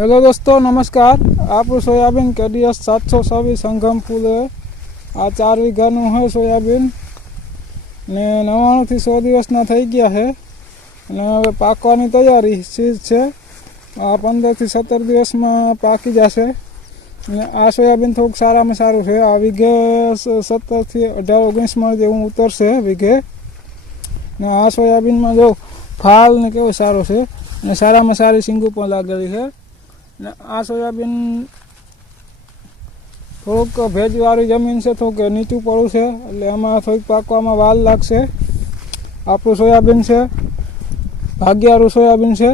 Hello દોસ્તો, નમસ્કાર. આપણું સોયાબીન કેડીએસ સાતસો છવ્વીસ સંગમ ફૂલે. આ ચાર વીઘાનું હોય સોયાબીન. ને નવ્વાણુંથી સો દિવસના થઈ ગયા છે. અને હવે પાકવાની તૈયારી સીઝ છે. આ પંદરથી સત્તર દિવસમાં પાકી જશે. અને આ સોયાબીન થોડુંક સારામાં સારું છે. આ વીઘે સત્તરથી અઢાર ઓગણીસ મણ જેવું ઉતરશે વીઘે. ને આ સોયાબીનમાં જો ફાલ ને કેવો સારો છે. અને સારામાં સારી સિંગુ પણ લાગેલી છે. ને આ સોયાબીન થોડુંક ભેજવાળી જમીન છે થોડુંક નીચું પડું છે એટલે એમાં થોડીક પાકવામાં વાર લાગશે આપણું સોયાબીન છે ભાગ્યારું સોયાબીન છે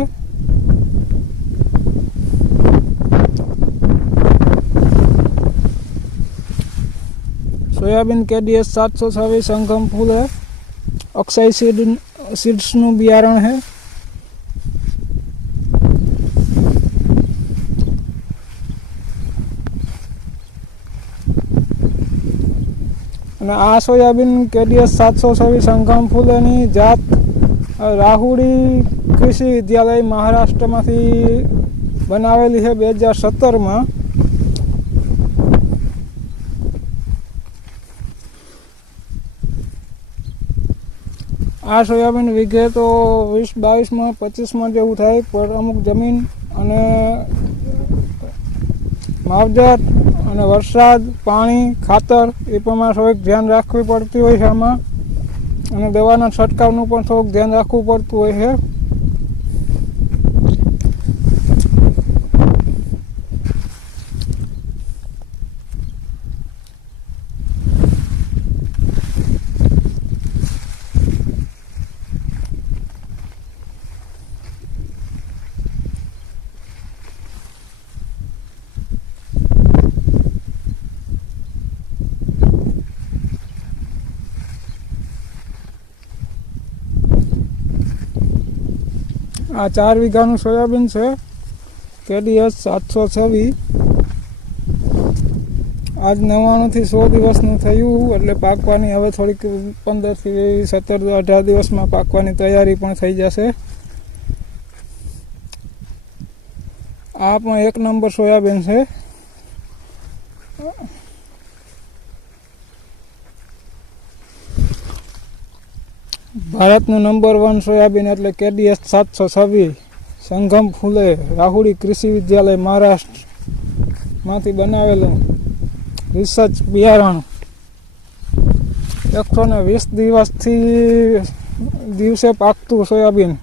સોયાબીન કેડીએસ સાતસો છવ્વીસ સંગમ ફૂલ है અક્ષય સીડ સીડ્સનું બિયારણ છે અને આ સોયાબીન કેડીએસ સાતસો છવ્વીસ સંગમ ફૂલેની જાત રાહુડી કૃષિ વિદ્યાલય મહારાષ્ટ્રમાંથી બનાવેલી છે બે હજાર સત્તરમાં. આ સોયાબીન વીઘે તો વીસ બાવીસમાં, પચીસમાં જેવું થાય પર અમુક જમીન અને માવજત અને વરસાદ, પાણી, ખાતર, એ પ્રમાણે થોડીક ધ્યાન રાખવી પડતી હોય છે આમાં. અને દવાના છંટકાવનું પણ થોડુંક ધ્યાન રાખવું પડતું હોય છે. આ ચાર વીઘાનું સોયાબીન છે કેડીએસ સાતસો છવ્વીસ. આજ નવ્વાણુંથી સો દિવસનું થયું, એટલે પાકવાની હવે થોડીક પંદરથી સત્તર, અઢાર દિવસમાં પાકવાની તૈયારી પણ થઈ જશે. આ પણ એક નંબર સોયાબીન છે. ભારતનું નંબર વન સોયાબીન એટલે કેડીએસ સાતસો છવ્વીસ સંગમ ફૂલે, રાહુડી કૃષિ વિદ્યાલય મહારાષ્ટ્રમાંથી બનાવેલું. રિસર્ચ બિયારણ. એકસો ને વીસ દિવસથી દિવસે પાકતું સોયાબીન.